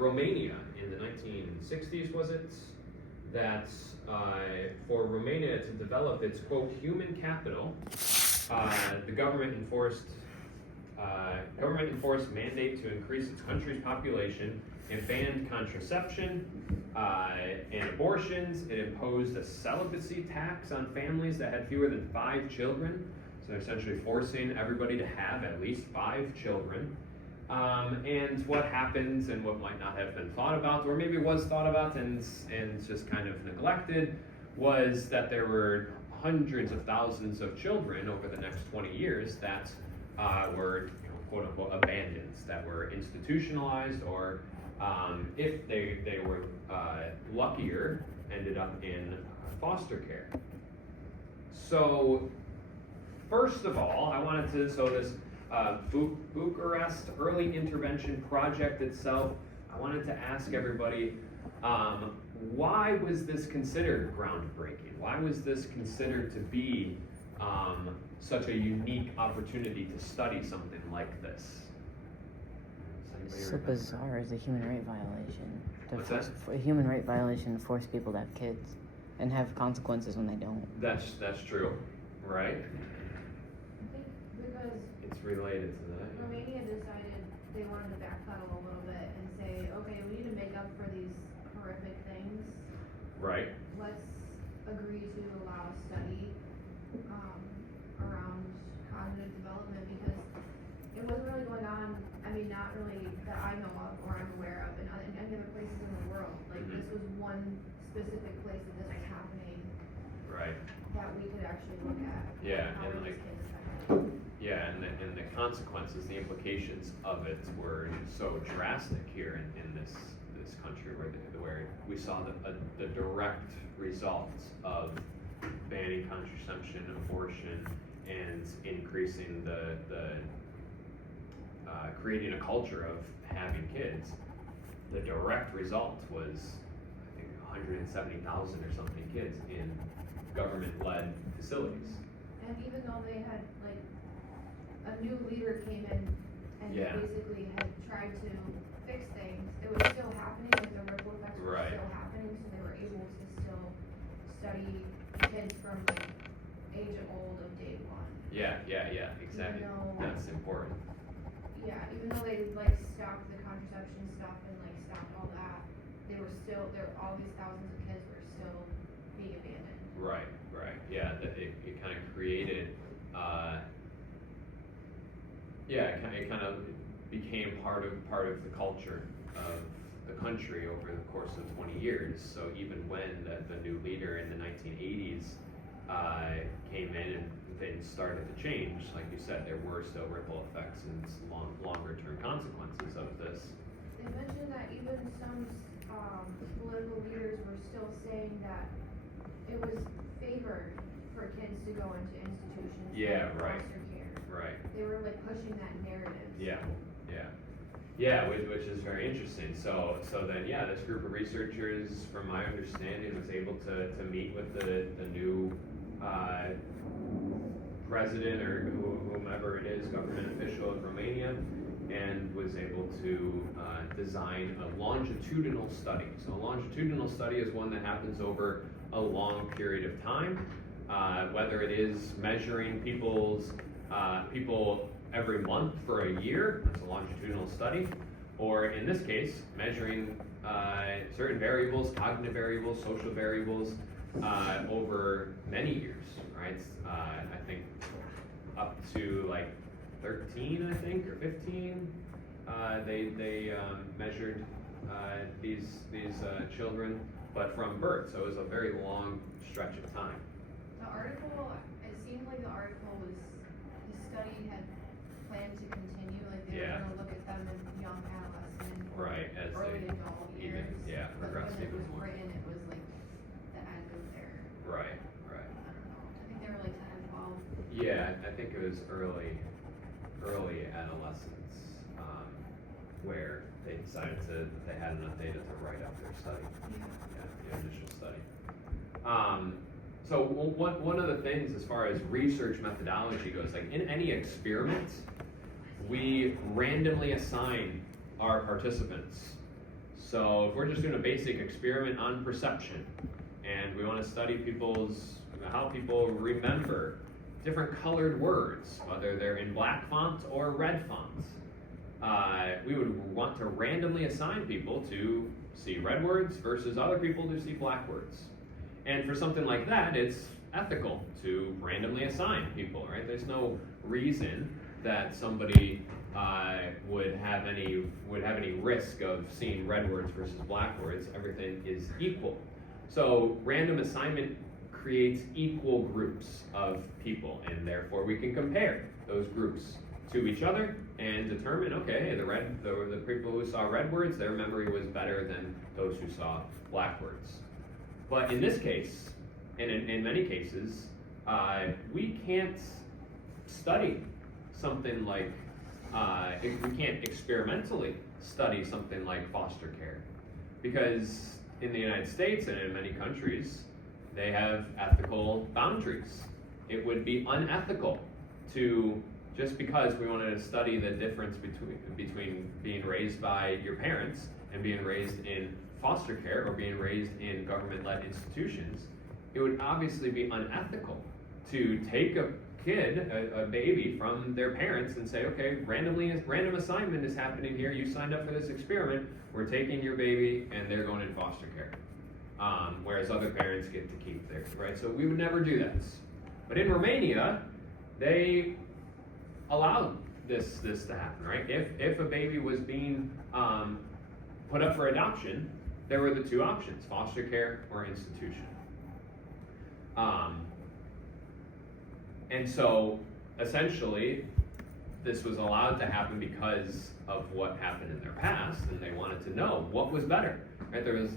Romania in the 1960s, was it? That for Romania to develop its, quote, human capital, the government enforced mandate to increase its country's population and banned contraception and abortions. It imposed a celibacy tax on families that had fewer than 5 children. So they're essentially forcing everybody to have at least 5 children. And what happens and what might not have been thought about, or maybe was thought about and just kind of neglected, was that there were hundreds of thousands of children over the next 20 years that were, quote unquote, abandoned, that were institutionalized, or if they were luckier, ended up in foster care. So, first of all, I wanted to, this Bucharest Early Intervention Project itself, I wanted to ask everybody, why was this considered groundbreaking? Why was this considered to be such a unique opportunity to study something like this? It's so bizarre. It's a human right violation. What's that? A human right violation to force people to have kids and have consequences when they don't. That's true, right? I think because It's related to that. Romania decided they wanted to backpedal a little bit and say, okay, we need to make up for these horrific things. Right. Let's agree to allow a study around cognitive development, because it wasn't really going on, not really that I know of or I'm aware of in any other places in the world. Like, Mhm. this was one specific place that this was happening Right. that we could actually look at. Yeah, how and were like- these kids affected. Yeah, and the consequences, the implications of it were so drastic here in this country, where we saw the direct results of banning contraception, abortion, and increasing the creating a culture of having kids. The direct result was, I think, 170,000 or something kids in government-led facilities. And even though they had, like, a new leader came in and Yeah. basically had tried to fix things, it was still happening, like the ripple effects were Right. still happening, so they were able to still study kids from like age old of day one. Yeah, exactly. though- That's important. Yeah, even though they like stopped the contraception stuff and like stopped all that, all these thousands of kids were still being abandoned. Right. Yeah, that it kind of created, it kind of became part of the culture of the country over the course of 20 years. So even when the new leader in the 1980s came in and things started to change, like you said, there were still ripple effects and longer term consequences of this. They mentioned that even some political leaders were still saying that it was favored for kids to go into institutions. Yeah, like right. foster care. Right. They were like pushing that narrative. Yeah, which is very interesting. So then, this group of researchers, from my understanding, was able to meet with the new president or whomever it is, government official of Romania, and was able to design a longitudinal study. So a longitudinal study is one that happens over a long period of time, whether it is measuring people every month for a year, that's a longitudinal study, or in this case, measuring certain variables, cognitive variables, social variables, over many years, right? I think up to like 13, I think, or 15, they measured these children, but from birth, so it was a very long stretch of time. The article, it seemed like the article was, the study had planned to continue, like they Yeah. were gonna look at them as young adolescent. or Right, as early they adult even, years. progress But when it even was more. written, it was like the end of their, Right. I don't know, I think they were like 10 or 12. Yeah, I think it was early adolescence, where they decided they had enough data to write up their study. The initial study. So one of the things as far as research methodology goes, like in any experiment, we randomly assign our participants So if we're just doing a basic experiment on perception, and we want to study how people remember different colored words, whether they're in black font or red font, we would want to randomly assign people to see red words versus other people to see black words. And for something like that, it's ethical to randomly assign people, right? There's no reason that somebody would have any risk of seeing red words versus black words. Everything is equal. So random assignment creates equal groups of people, and therefore we can compare those groups to each other and determine, okay, the people who saw red words, their memory was better than those who saw black words. But in this case, and in many cases, we can't study something like, we can't experimentally study something like foster care, because in the United States and in many countries, they have ethical boundaries. It would be unethical to, just because we wanted to study the difference between being raised by your parents and being raised in foster care or being raised in government-led institutions, it would obviously be unethical to take a kid, a baby, from their parents and say, okay, random assignment is happening here, you signed up for this experiment, we're taking your baby and they're going in foster care. Whereas other parents get to keep theirs, right? So we would never do that. But in Romania, they allowed this to happen, right? If a baby was being put up for adoption, there were the two options: foster care or institution. And so essentially, this was allowed to happen because of what happened in their past, and they wanted to know what was better. Right? There was,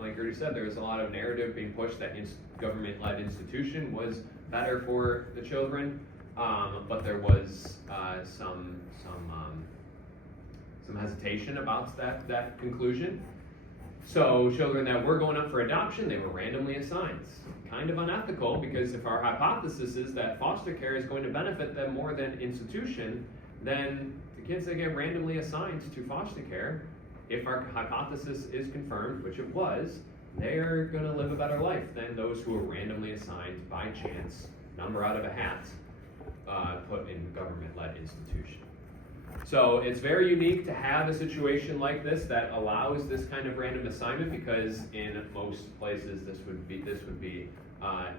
like Gertie said, there was a lot of narrative being pushed that government-led institution was better for the children, but there was some hesitation about that conclusion. So children that were going up for adoption, they were randomly assigned. Kind of unethical, because if our hypothesis is that foster care is going to benefit them more than institution, then the kids that get randomly assigned to foster care, if our hypothesis is confirmed, which it was, they are going to live a better life than those who are randomly assigned by chance, number out of a hat, put in government-led institution. So it's very unique to have a situation like this that allows this kind of random assignment, because in most places this would be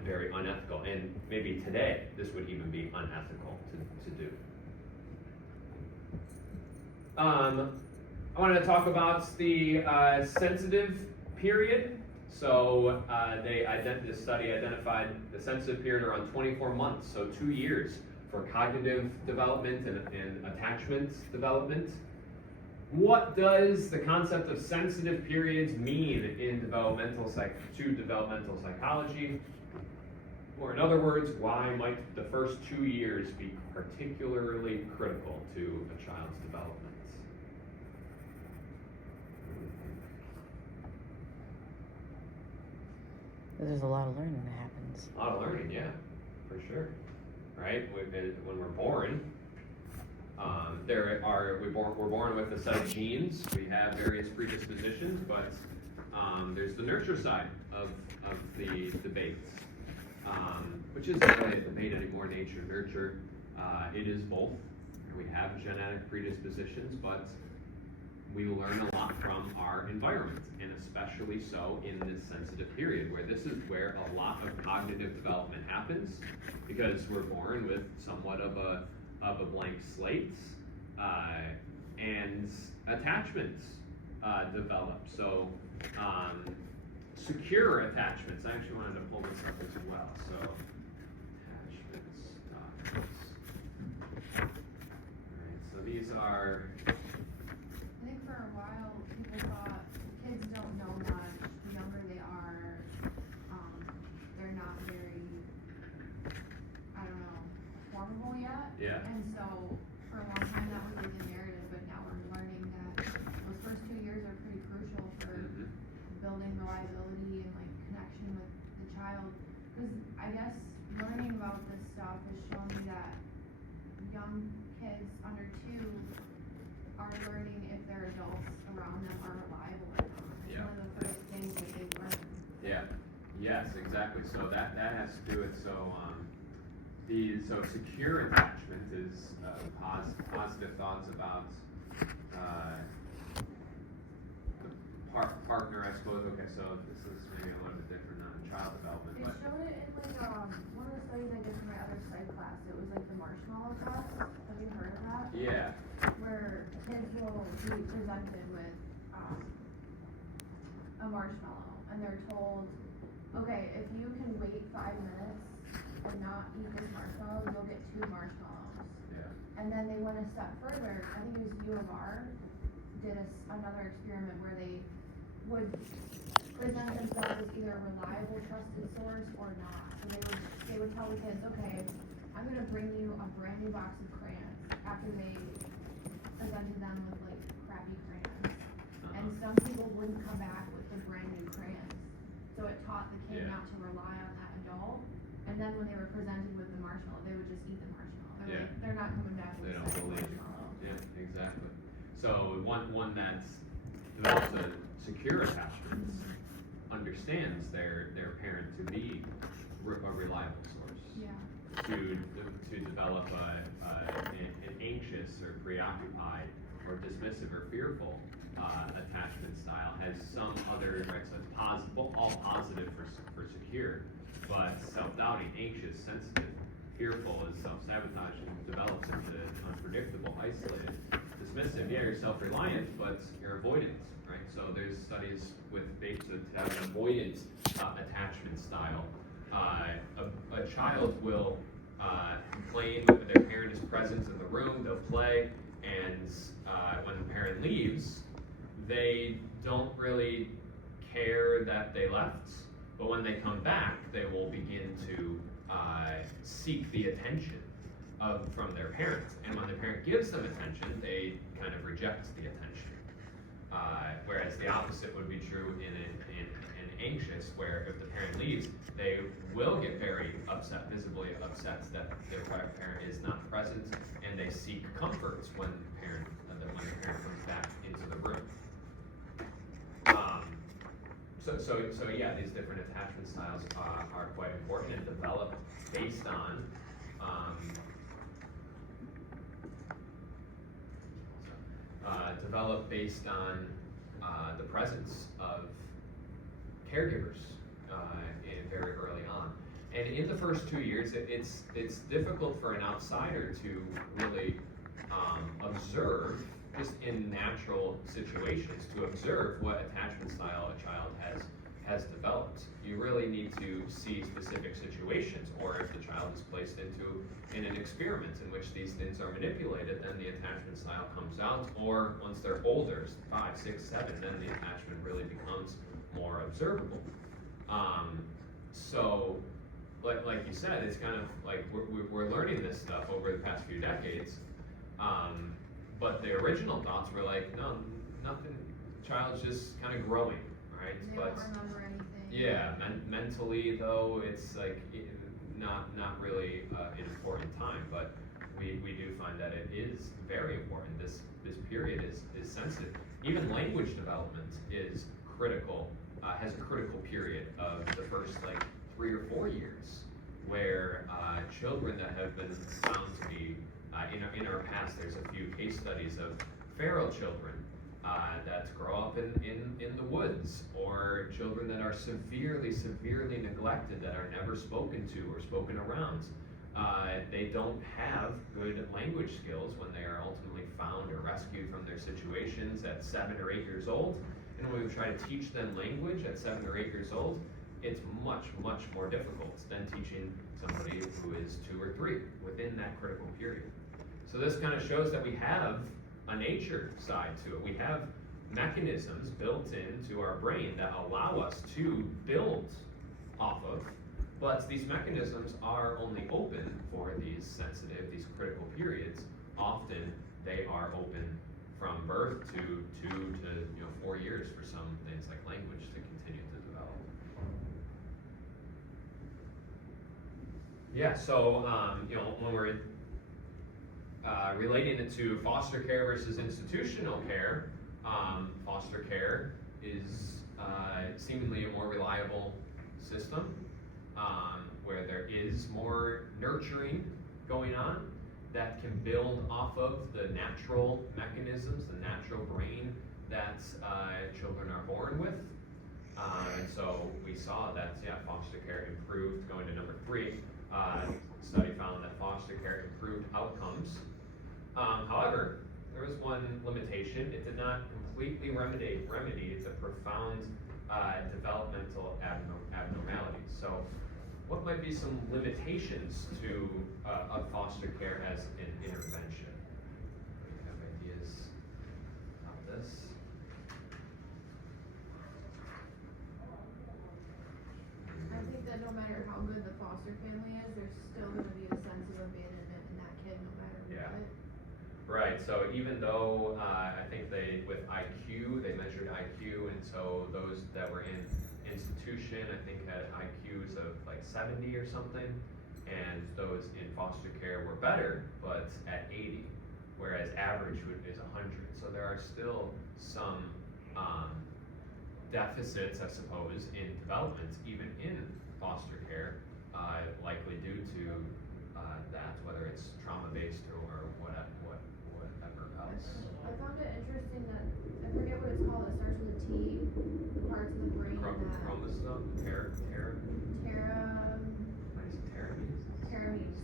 very unethical, and maybe today this would even be unethical to do. I wanted to talk about the sensitive period. So this study identified the sensitive period around 24 months, so 2 years, for cognitive development and attachment development. What does the concept of sensitive periods mean in developmental psychology? Or in other words, why might the first 2 years be particularly critical to a child's development? There's a lot of learning that happens. A lot of learning, yeah, for sure. Right? When we're born, we're born with a set of genes. We have various predispositions, but there's the nurture side of the debates, which isn't really a debate anymore. Nature, nurture, it is both. We have genetic predispositions, but we learn a lot from our environment, and especially so in this sensitive period, where this is where a lot of cognitive development happens, because we're born with somewhat of a blank slate, and attachments develop. So secure attachments. I actually wanted to pull this up as well. So attachments. All right. So these are. I think for a while, people thought kids don't know much. The younger they are, they're not very, formable yet. Yeah. And so for a long time that was the narrative, but now we're learning that those first 2 years are pretty crucial for building reliability and connection with the child. Because I guess learning about this stuff has shown me that young kids under 2 are learning if their adults around them are reliable or Yes, exactly. So that has to do with, so secure attachment is positive thoughts about the partner, I suppose. Okay, so this is maybe a little bit different on child development, They but showed it in one of the studies I did for my other psych class. It was like the marshmallow test. Have you heard of that? yeah, Where kids will be presented with a marshmallow, and they're told, okay, if you can wait 5 minutes and not eat this marshmallow, you'll get 2 marshmallows. yeah, And then they went a step further. I think it was U of R did another experiment where they would present themselves as either a reliable, trusted source or not. So they would tell the kids, okay, I'm gonna bring you a brand new box of crayons after they presented them with like crappy crayons. And some people wouldn't come back with the brand new crayons. So it taught the kid Yeah. not to rely on that adult. And then when they were presented with the marshmallow, they would just eat the marshmallow. They're like, they're not coming back with They a don't second believe. marshmallow. Yeah, exactly. So one that's develops a secure attachment understands their parent to be a reliable source. Yeah. To develop an anxious or preoccupied or dismissive or fearful attachment style has some other, right, so it's positive, all positive for secure, but self-doubting, anxious, sensitive, fearful is self-sabotaging, develops into unpredictable, isolated. Dismissive, yeah, you're self-reliant, but you're avoidant, right? So there's studies with babes that have an avoidant attachment style. A child will complain when their parent is present in the room, they'll play, and when the parent leaves, they don't really care that they left, but when they come back, they will begin to seek the attention from their parent. And when the parent gives them attention, they kind of reject the attention. Whereas the opposite would be true in an anxious, where if the parent leaves, they will get very upset, visibly upset that their parent is not present, and they seek comforts when the parent comes back into the room. So yeah, these different attachment styles are quite important and develop based on the presence of caregivers very early on. And in the first 2 years, it's difficult for an outsider to really observe, just in natural situations, to observe what attachment style a child has developed. You really need to see specific situations, or if the child is placed in an experiment in which these things are manipulated, then the attachment style comes out, or once they're older, 5, 6, 7, then the attachment really becomes more observable. So, like you said, it's kind of like we're learning this stuff over the past few decades, but the original thoughts were like, no, nothing, child's just kind of growing, right? They But don't remember anything. yeah, mentally though, it's like not really an important time, but we do find that it is very important. This period is sensitive. Even language development is critical, has a critical period of the first like 3 or 4 years, where children that have been found to be, in our past, there's a few case studies of feral children that grow up in the woods, or children that are severely neglected, that are never spoken to or spoken around. They don't have good language skills when they are ultimately found or rescued from their situations at 7 or 8 years old. And when we try to teach them language at 7 or 8 years old, it's much more difficult than teaching somebody who is 2 or 3 within that critical period. So this kind of shows that we have a nature side to it. We have mechanisms built into our brain that allow us to build off of, but these mechanisms are only open for these sensitive, these critical periods. Often they are open from birth to 2 to 4 years for some things like language to continue to develop. Yeah, so when we're relating it to foster care versus institutional care, foster care is seemingly a more reliable system, where there is more nurturing going on that can build off of the natural mechanisms, the natural brain that children are born with. And so we saw that, foster care improved. Going to number 3, study found that foster care improved outcomes. However, there was one limitation. It did not completely remedy the profound developmental abnormalities. So what might be some limitations to of foster care as an intervention? Do you have ideas about this? I think that no matter how good the foster family is, there's still gonna be a sense of abandonment in that kid, no matter Yeah. what. Right, so even though I think with IQ, they measured IQ, and so those that were in institution, I think had IQs of like 70 or something, and those in foster care were better, but at 80, whereas average is 100. So there are still some deficits, I suppose, in development, even in foster care, likely due to that, whether it's trauma-based or whatever else. I found it interesting that, I forget what it's called, it starts with a T, the parts of the brain that. Chromosome, Pteromenes,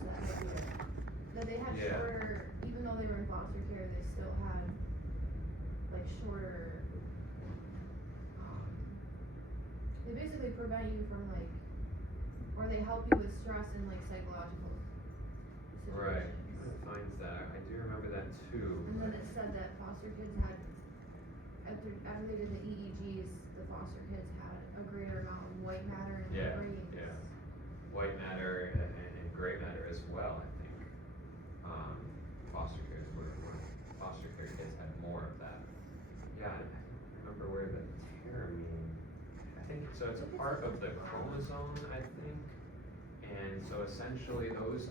that they had Yeah. shorter, even though they were in foster care, they still had like shorter, they basically prevent you from like, or they help you with stress and like psychological situations. Right. It finds that. I do remember that too. And then it said that foster kids had, after they did the EEGs, the foster kids had a greater amount of white matter in their brains. Yeah. White matter and gray matter as well, I think. Foster care kids had more of that. Yeah, I don't remember where the pteramine, I think, so it's a part of the chromosome, I think. And so essentially those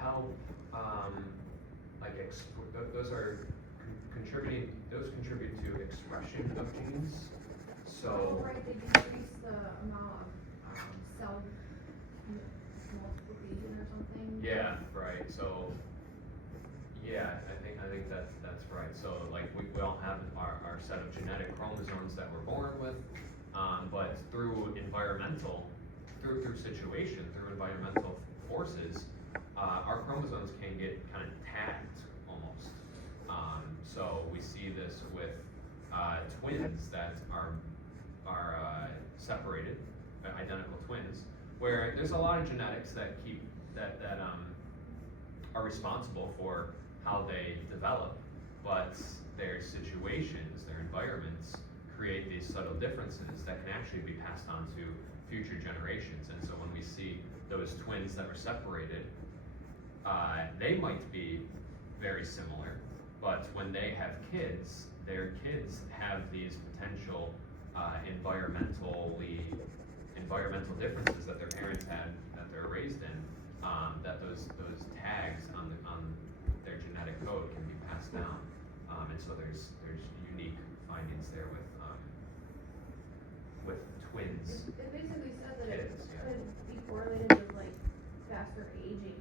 help, those contribute to expression of genes. So. Oh, right, they decrease the amount of cell multiplication or something. Yeah, right. So, yeah, I think that's right. So, like, we all have our set of genetic chromosomes that we're born with, but through environmental forces, our chromosomes can get kind of tagged almost. So we see this with twins that are separated, identical twins, where there's a lot of genetics that are responsible for how they develop, but their situations, their environments create these subtle differences that can actually be passed on to future generations. And so when we see those twins that were separated, they might be very similar, but when they have kids, their kids have these potential environmental differences that their parents had, that they're raised in, that those tags on their genetic code can be passed down. And so there's unique findings there with twins. It basically said that it Kids, yeah. could be correlated with like faster aging.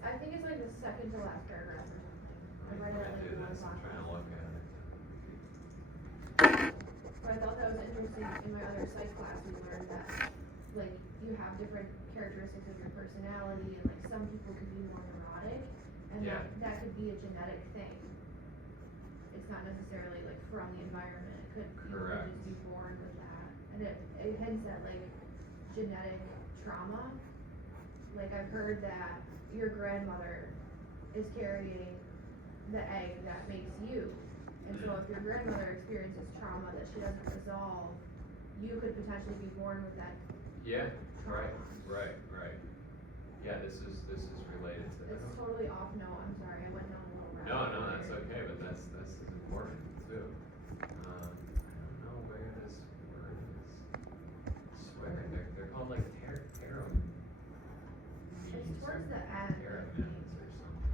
I think it's like the second to last paragraph or something. I read it at like I'm 1 trying o'clock. to look at it. But I thought that was interesting. In my other psych class, we learned that like you have different characteristics of your personality, and like some people could be more neurotic, and Yeah. that could be a genetic thing. It's not necessarily like from the environment. It could you could Correct. just be born with that, and it hints at like genetic trauma. Like I've heard that your grandmother is carrying the egg that makes you. And so if your grandmother experiences trauma that she doesn't resolve, you could potentially be born with that. Yeah, right. Yeah, this is related to. It's totally off note, I'm sorry, I went down a little rabbit No, hole that's here. okay, but that's important too. I don't know where this word is. I swear, they're called like terom. It's towards the end, I think. Teramines or something.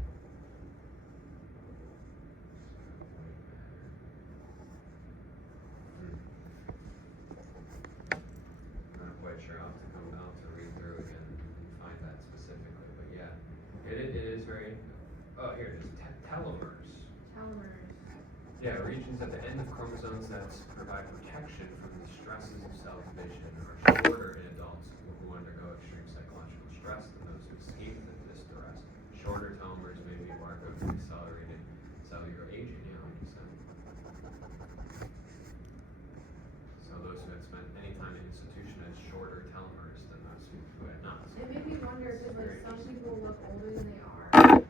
oh, here it is, telomeres. Telomeres. Yeah, regions at the end of chromosomes that provide protection from the stresses of cell division are shorter in adults who undergo extreme psychological stress than those who escape this duress. Shorter telomeres may be a mark of accelerated cellular aging, yeah, 100%. So those who had spent any time in institution had shorter telomeres than those who had not. It made me wonder, cause like some people look older than they are, Mm.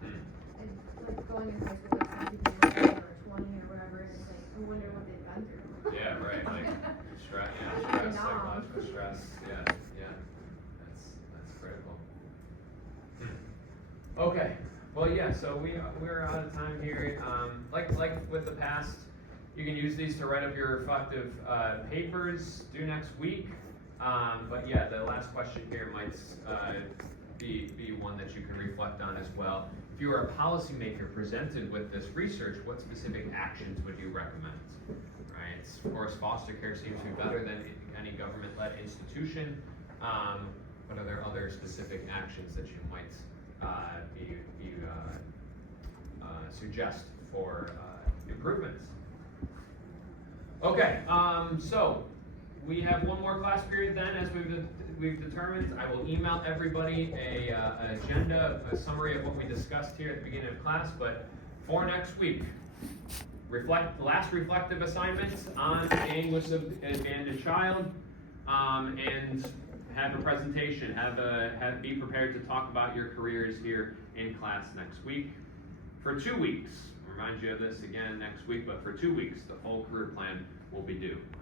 and like going in high school, like some people look older, 20 or whatever, and it's like, I wonder what they've been through. Yeah, right, like stress, Like stress, numb. psychological stress, yeah, that's critical. Okay, well, yeah, so we're out of time here. Like with the past, you can use these to write up your reflective papers due next week. But yeah, the last question here might be one that you can reflect on as well. If you were a policymaker presented with this research, what specific actions would you recommend? Right, of course, foster care seems to be better than any government-led institution. But are there other specific actions that you might suggest for improvements? Okay, so we have one more class period then, as we've determined. I will email everybody an agenda, a summary of what we discussed here at the beginning of class. But for next week, last reflective assignments on the anguish of abandoned child, and have a presentation. Be prepared to talk about your careers here in class next week. For 2 weeks, I'll remind you of this again next week, but for 2 weeks, the full career plan will be due.